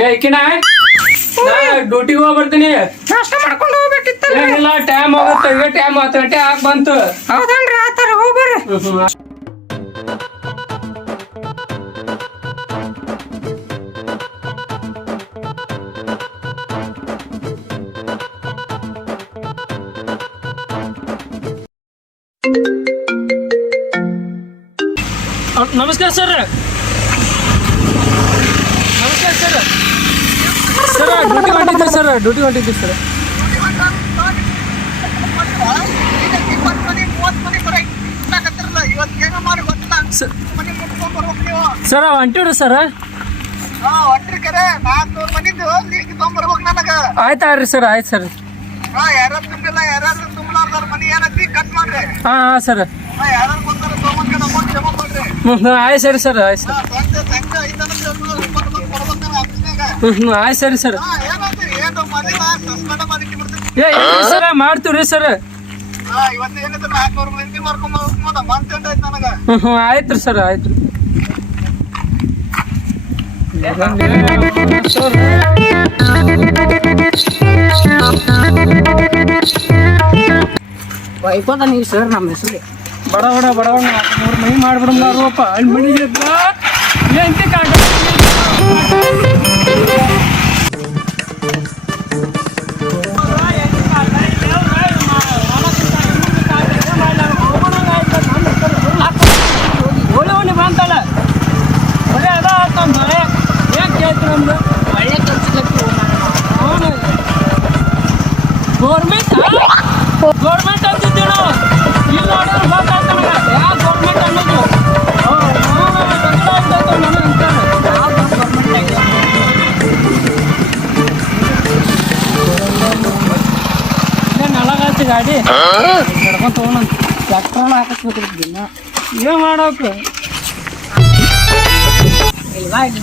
ಏಕಿನ ಡ್ಯೂಟಿಗೆ ಹೋಗಿ ಬರ್ತೀನಿ. ನಾಷ್ಟ ಮಾಡ್ಕೊಂಡು ಹೋಗ್ಬೇಕಿತ್ತಲ್ಲ. ಏನಿಲ್ಲ ಟೈಮ್ ಆಗುತ್ತೆ, ಈಗ ಟೈಮ್ 10 ಗಂಟೆ ಆಗಿ ಬಂತು. ಹೌದನ್ರಿ, ಆತರ ಹೋಗ್ಬರ್ರಿ. ನಮಸ್ಕಾರ ಸರ್. ನಮಸ್ಕಾರ ಸರ್. ಸರ್ ಡ್ಯೂಟಿ ಹೊಂಟಿದ್ದೆ ಸರ್, ಡ್ಯೂಟಿ ಹೊಂಟಿದ್ದೆ ಸರ್. ಸರ್ ಹೊಂಟಿವ್ರಿ ಸರ್. ಆಯ್ತಾಳ್ರಿ ಸರ್, ಆಯ್ತು ಸರ್. ಹಾಂ ಹಾಂ ಸರ್. ಆಯ್ತು ಸರಿ ಸರ್, ಆಯ್ತು ಸರ್. ಆಯ್ತು ಸರಿ ಸರ್. ಏ ಸರ ಮಾಡ್ತೀವ್ರಿ ಸರ್. ಆಯ್ತು ರೀ ಸರ್, ಆಯ್ತು. ವೈಕೋತ ನೀವು ಸರ್, ನಮ್ಮ ಹೆಸರು ಬಡವಣ 3 ಮನಿ ಮಾಡ್ಬಿಡಪ್ಪ. ಅಲ್ಲಿ ಮನಿಗೆ ಎಂತೆ ಕಾಟ ಒಳ್ಳೆ ಬಂತಲ್ಲ, ಬರೀ ಅದ ಬರೇ ಏನ್ ಕೇಳ್ತೀವಿ ನಮ್ದು ಒಳ್ಳೆ ಕೆಲ್ಸಕ್ಕೆ ಅವನು ಗೌರ್ಮೆಂಟ್ ಅಂತಿದ್ದೀವಿ ನಾವು. ಇಲ್ಲಿ ನೋಡಿದ್ರೆ ಗೊತ್ತಾಗ್ತ ನನಗೆ ಯಾವ ಗೌರ್ಮೆಂಟ್ ಅನ್ನೋದು. ನಳಗಾಯ್ತು ಗಾಡಿ ನಡ್ಕೊಂತ ತಗೊಂಡ್ ಟ್ರ್ಯಾಕ್ಟರ್ ಹಾಕಿಸ್ಬೇಕು ದಿನ. ಏನ್ ಮಾಡೋಕೆ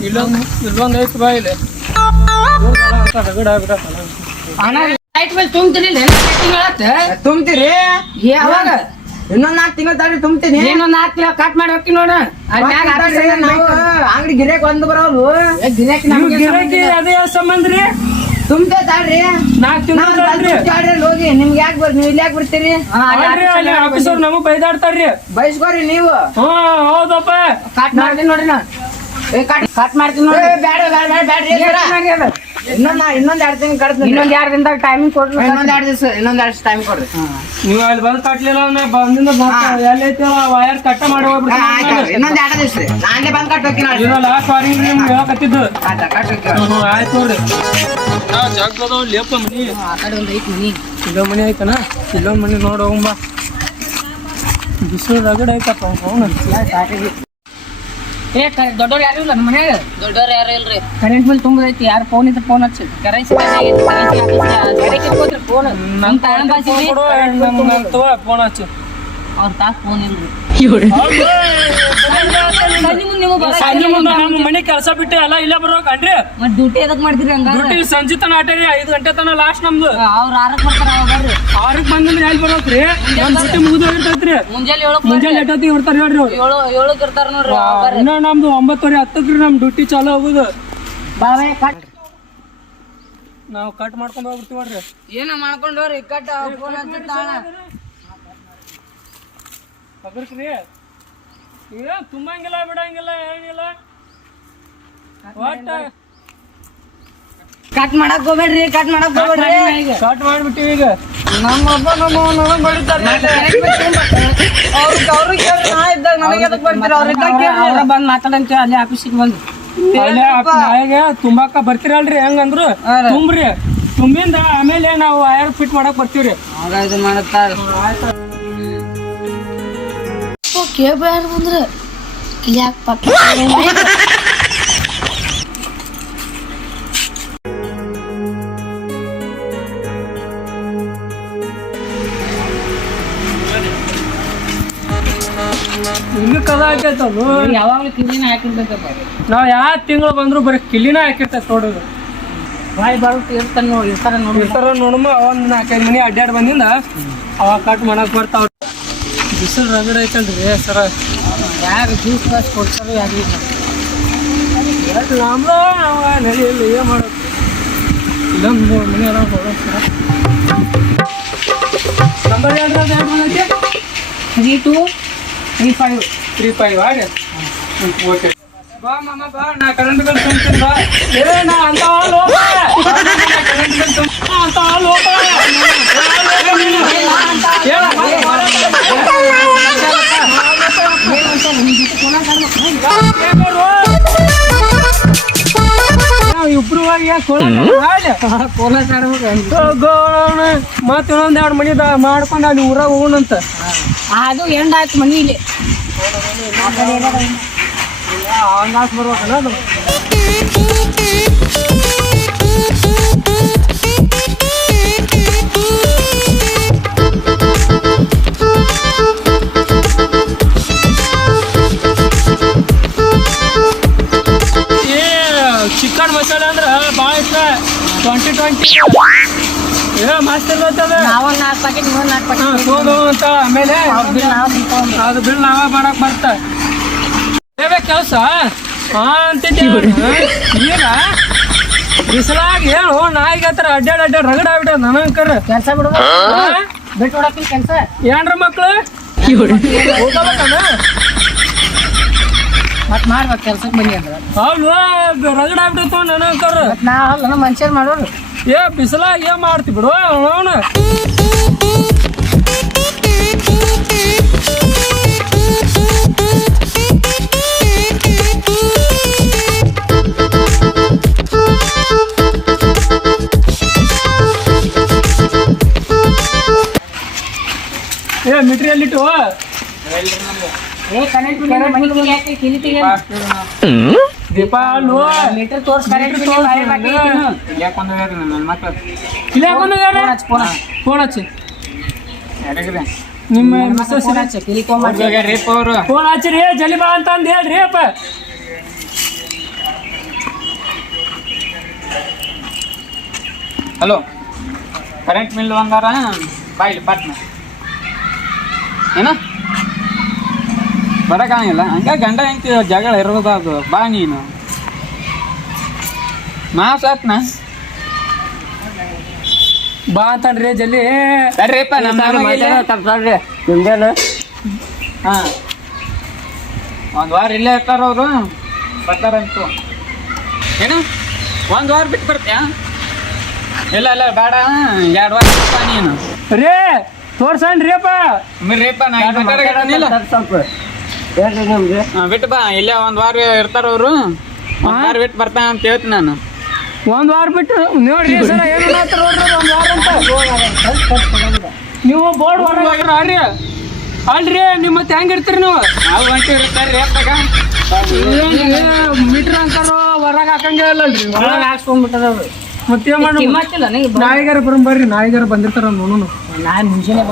ಇಲ್ಲೊಂದು ಐತಿ ಬಾ ಇಲ್ಲಿ ರಗಡ ಆಗ್ಬಿಟ್ಟಲ್ಲ. Light bill ತುಂಬ್ತೀರಿ? ತುಂಬ್ತೀರಿ? ಯಾವಾಗ? ಇನ್ನೊಂದ್ 4 ತಿಂಗಳು ತಡ್ರಿ ತುಂಬ್ತೀನಿ. ಇನ್ನೊಂದ್ 4 ಕಿಲೋ ಕಟ್ ಮಾಡಿ ಹೋಗ್ತೀನಿ ನೋಡ. ಅಂಗಡಿ ಗಿರಾಕಿ ಒಂದು ಬರೋದು. ಗಿರಾಕಿ ಅದೇ ಸಂಬಂಧ ರೀ. ತುಂಬೆ ತಡ್ರಿ 4 ತಿಂಗಳು ಹೋಗಿ. ನಿಮ್ಗೆ ಯಾಕೆ ನೀವು ಇಲ್ಲಿ ಯಾಕೆ ಬರ್ತೀರಿ? ಆಫೀಸರ್ ನಮಗ್ ಬೈದಾಡ್ತಾರ್ರಿ. ಬಯಸ್ಕೋರಿ ನೀವು. ಹೌದಪ್ಪ. ಕಟ್ ಮಾಡ್ತೀನಿ ನೋಡ್ರಿ ನಾ. ಕಟ್ ಮಾಡ್ತೀನಿ ನೋಡಿ. ಬ್ಯಾಡ್ರಿ ಇನ್ನೊಂದ್ 2 ತಿಂಗಳು ಕಟ್ತೀನಿ. ಇನ್ನೊಂದ್ 2 ದಿನದಾಗ ಟೈಮಿಂಗ್ ಕೊಡ್ರಿ. ಇನ್ನೊಂದ್ 2 ದಿವಸ ಇನ್ನೊಂದ್ 2 ಟೈಮ್ ಕೊಡ್ರಿ. ನೀವು ಅಲ್ಲಿ ಬಂದ್ ಕಟ್ಲಿಲ್ಲ ಬಂದಿಂದ ಎಲ್ಲೈತಿ ವಯರ್ ಕಟ್ಟ ಮಾಡಿ ಹೋಗ್ಬಿಡ್ತೀನಿ. ಇನ್ನೊಂದ್ 2 ದಿವಸ ರೀ. ನಾನೇ ಬಂದ್ ಕಟ್ ಹೋಗ್ತೀನಿ. ಲಾಸ್ಟ್ ವಾರಿಂಗ್ ನಿಮ್ಗೆ ಹೇಳಕತ್ತಿದ್ದು. ಕಟ್ ಆಯ್ತು ನೋಡ್ರಿ. ಜಾಗದ ಲೇಪ ಮನಿ ಆ ಕಡೆ ಒಂದು ಐತಿ ಮನಿ. ಇಲ್ಲೊಂದ್ ಮನಿ ಐತನ, ಇಲ್ಲೊಂದ್ ಮನಿ ನೋಡಿ ಹೋಗಂಬ. ಬಿಸಿಲು ರಗಡ ಐತಪ್ಪ. ಏ ದೊಡ್ಡವ್ರು ಯಾರು ಇಲ್ಲ ನಮ್ಮ ಮನ್ಯಾಗ? ದೊಡ್ಡವ್ರು ಯಾರು ಇಲ್ರಿ. ಕರೆಂಟ್ ಬಿಲ್ ತುಂಬೈತಿ. ಯಾರು ಫೋನ್ ಇದ್ರೆ ಫೋನ್ ಹಚ್ಚಿ. ಕರೆನ್ಸಿ ಫೋನ್ ನಮ್ ಫೋನ್ ಹಚ್ಚಿ. ಅವ್ರ ತಾಕ ಫೋನ್ ಇಲ್ರಿ. ನಮ್ಮ ಮನೆ ಕೆಲಸ ಬಿಟ್ಟು ಎಲ್ಲ ಇಲ್ಲ ಬರೋಕನ್ರಿ. ಮತ್ ಡ್ಯೂಟಿ ಎದಕ್ ಮಾಡ್ತೀರಿ ಹಂಗ? ಡ್ಯೂಟಿ ಸಂಜೆ ತನ ಆಟರಿ 5 ಗಂಟೆ ತನ ಲಾಸ್ಟ್ ನಮ್ದು. ಅವ್ರ 6ಕ್ಕೆ ಬರ್ತಾರ ಅವಾಗ. 6ಕ್ಕೆ ಬಂದ್ರೆ ಎಲ್ಲಿ ಬರೋಕ್ರಿ? ಒಂದ್ ಡ್ಯೂಟಿ ಮುಗಿದು ಹೋಗಿರ್ತೈತ್ರಿ. ಮುಂಜಾನೆ ಎಷ್ಟೊತ್ತಿಗೆ ಬರ್ತಾರ ಹೇಳ್ರಿ ಅವ್ರು. 7ಕ್ಕೆ ಇರ್ತಾರ ನೋಡ್ರಿ. ಇನ್ನ ನಮ್ದು 9:30 10ಕ್ಕೆ ನಮ್ ಡ್ಯೂಟಿ ಚಾಲು ಹೋಗುದು. ಬಾವೆ ಕಟ್ ನಾವು ಕಟ್ ಮಾಡ್ಕೊಂಡು ಹೋಗ್ಬಿಡ್ತೀವಿ ನೋಡ್ರಿ. ಏನೋ ಮಾಡ್ಕೊಂಡವ್ರಿ ಕಟ್ ಫೋನ್ ಹಚ್ಚಿರ್ತಾಳ. ಪಗರ್ಕ್ರಿ ಈಗ ತುಂಬಂಗಿಲ್ಲ ಬಿಡಂಗಿಲ್ಲ ಏನಿಲ್ಲ. ಒಟ್ಟ ಕಟ್ ಮಾಡಕ್ ಹೋಗ್ಬೇಡ್ರಿ. ಕಟ್ ಮಾಡ್ಬಿಟ್ಟಿವಿ ಈಗ. ನನಗ್ ಬಡಿತಾರ. ಅವ್ರ ಬಂದ್ ಮಾತಾಡಂತ ಅಲ್ಲಿ ಆಫೀಸಿಗೆ ಬಂದು ನಾಳೆಗೆ ತುಂಬಾಕ ಬರ್ತೀರಲ್ರಿ. ಹೆಂಗಂದ್ರು ತುಂಬ್ರಿ. ತುಂಬಿಂದ ಆಮೇಲೆ ನಾವು ವಯರ್ ಫಿಟ್ ಮಾಡಕ್ ಬರ್ತೀವ್ರಿ. ಇದು ಮಾಡತ್ತಾರ. ಕೇಳ್ಬೇಡ ಬಂದ್ರ ಯಾಕೆ ಪಕ್ಕ ಹಿಂಗ ಕದ ಹಾಕೈತದು. ಯಾವಾಗ್ಲೂ ಕಿಲಿನ ಹಾಕಿರ್ತೈತಪ್ಪ. ನಾವ್ ಯಾವ ತಿಂಗಳು ಬಂದ್ರು ಬರೀ ಕಿಲ್ಲಿನ ಹಾಕಿರ್ತೈತೆ ನೋಡುದು. ಬಾಯ್ ಬರುತ್ತೆ ಇರ್ತಾರ ನೋಡಮ್ಮ. ಒಂದ್ 4-5 ಮನಿ ಅಡ್ಡಾಡ್ ಬಂದಿಂದ ಅವಾಗ ಕಟ್ ಮಾಡಕ್ ಬರ್ತಾವ್ರಿ. ಬಿಸಿಲು ರಗಡ ಐತಲ್ರಿ ಸರ. ಯಾರು ಜ್ಯೂಸ್ ಗ್ಲಾಸ್ ಕೊಡ್ತಾರೋ ಯಾರಿಲ್ಲ. ನಮ್ದು ನಡೆಯಲ್ಲಿ ಏನು ಮಾಡೋದು ಇಲ್ಲೊಂದು 3 ಮನೆ ಅದಾವ ಹೋಗೋಣ ನಂಬರ್ ಹೇಳ್ರಿ ಅದು ಬಂದೈತಿ 3235 ಆಗ ಓಕೆ ಬಾ ಮಾಮ ಬಾ ನಾ ಕರೆಂಟ್ ಬಿಲ್ ತುಂಬ್ತೀನಿ ಬಾ ಏ ನಾ ಅಂತ ಲೋಪ ಕರೆಂಟ್ ಬಿಲ್ ತುಂಬ ಅಂತ ಲೋಪ ಇಬ್ರು ಮತ್ತ ಇನ್ನೊಂದ್ 2 ಮನಿ ಮಾಡ್ಕೊಂಡ್ ಅಲ್ಲಿ ಊರಾಗ ಹೋಗೋಣಂತ ಅದು ಎಂಡ್ ಆಯ್ತು ಮನಿಲಿ ಹಂಗಾಸ್ ಬರ್ಬೇಕಲ್ಲ ಚಿಕನ್ ಮಸಾಲೆ ಅಂದ್ರೆ ಭಾಳ ಇಷ್ಟ 2020 ಏ ಮಸ್ತ್ ಇರ್ತದೆ ನಾವೊಂದು 4 ಪ್ಯಾಕೆಟ್ ಇನ್ನೊಂದು 4 ಪ್ಯಾಕೆಟ್ ಸೋದು ಅಂತ ಆಮೇಲೆ ಅದು ಬಿಲ್ ನಾವೇ ಮಾಡಕ್ ಬರ್ತ ಕೆಲಸ ಈಗ ಬಿಸಿಲಾಗ ಏನು ನಾಯಿಗೆ ಹತ್ರ ಅಡ್ಡಾಡ್ ರಗಡ ಆಗ್ಬಿಟ್ಟ ನನಗರ ಕೆಲಸ ಬಿಡುವ ಬಿಟ್ಟು ಹೊಡಕಿನ ಕೆಲಸ ಏನ್ರ ಮಕ್ಳು ಹೋಗಬೇಕಣ್ಣ ಮತ್ ಮಾಡ್ಬೇಕು ಕೆಲ್ಸಕ್ಕೆ ಬನ್ನಿ ಅಂದ್ರೆ ಅಲ್ವಾ ರಗಡ ಆಗ್ಬಿಟ್ಟು ನನಗರ ಮತ್ ನಾ ಅಲ್ಲ ಮನುಷ್ಯರು ಮಾಡೋರು ಏ ಬಿಸಿಲಾಗ ಏನ್ ಮಾಡ್ತಿ ಬಿಡು ಅವನು ಏ ಮಿಟ್ರಿಯಲ್ಲಿ ಇಟ್ಟು ಏ ಕರೆಂಟ್ ಮನೆ ಯಾಕೆ ಕಿಲಿತಿಗೆ ದೀಪ ಅಲ್ವ ಮೀಟರ್ ತೋರ್ಸ್ ಕರೆಂಟ್ ಫೋನ್ ಹಚ್ಚಿ ನಿಮ್ಮ ಮಿಸ್ಸಸ್ ಫೋನ್ ಹಚ್ಚಿರಿ ಜಲ್ದಿ ಬಾ ಅಂತ ಅಂದ್ ಹೇಳ್ರಿ ಅಪ್ಪ ಹಲೋ ಕರೆಂಟ್ ಬಿಲ್ ಬಂದಾರ ಬಾಯ್ಲಿ ಪಾಟ್ನ ಏನ ಬರಕಾಗಿಲ್ಲ ಹಂಗ ಗಂಡ ಹೆಂಡತಿ ಜಗಳ ಇರೋದು ಅದು ಬಾ ನೀನು ಸಾಕ್ನ ಬಾ ಅಂತನ್ರಿ ಜಲ್ದಿ ಬರ್ರಿಪ್ಪ ತಪ್ಪಾಡ್ರಿ ನಿಮ್ದೇನು ಹಾ ಒಂದು ವಾರ ಇಲ್ಲೇ ಇರ್ತಾರ ಅವರು ಬರ್ತಾರಂತು ಏನು 1 ವಾರ ಬಿಟ್ಟು ಬರ್ತೀಯಾ ಇಲ್ಲ ಇಲ್ಲ ಬೇಡ 2 ವಾರ ಬಿಟ್ಟು ಬಾ ನೀನು ರೇ ತೋರ್ಸಣ್ರಿ ಅಪ್ಪ ರೇಪ ನಾ ಸ್ವಲ್ಪ ಹೇಳ್ರಿ ನಿಮ್ಗೆ ಬಿಟ್ಟು ಬಾ ಇಲ್ಲೇ 1 ವಾರ ಇರ್ತಾರ ಅವರು 1 ವಾರ ಬಿಟ್ಟು ಬರ್ತಾನ ಅಂತ ಹೇಳ್ತೀನಿ ನಾನು 1 ವಾರ ಬಿಟ್ಟು ನೋಡ್ರಿ ಸರ ಏನು ನೋಡ್ರಿ 1 ವಾರ ಅಂತ ನೀವು ಬೋರ್ಡ್ ಹೊರಗ್ರಿ ಅಲ್ರಿ ನಿಮ್ಮ ಮತ್ತೆ ಹೆಂಗಿರ್ತೀರಿ ನೀವು ನಾವು ಗಂಟೆ ಇರ್ತಾರೆ ರೇಪಾಗ ಮೀಟ್ರ್ ಅಂತಾರೋ ಹೊರಗೆ ಹಾಕಂಗೆ ಇಲ್ಲಲ್ರಿ ಒಳಗೆ ಹಾಕ್ಸ್ಕೊಂಡ್ಬಿಟ್ಟದವ್ರು ಮತ್ತೇನ್ ಮಾಡಿ ಕಿಮ್ಮತ್ತಿಲ್ಲ ನಾಯಿಗಾರ ಬರ್ರಿ ನಾಯಿಗಾರ ಬಂದಿರ್ತಾರ ನೋನು ನಾನು ಮುಂಚೆನೆ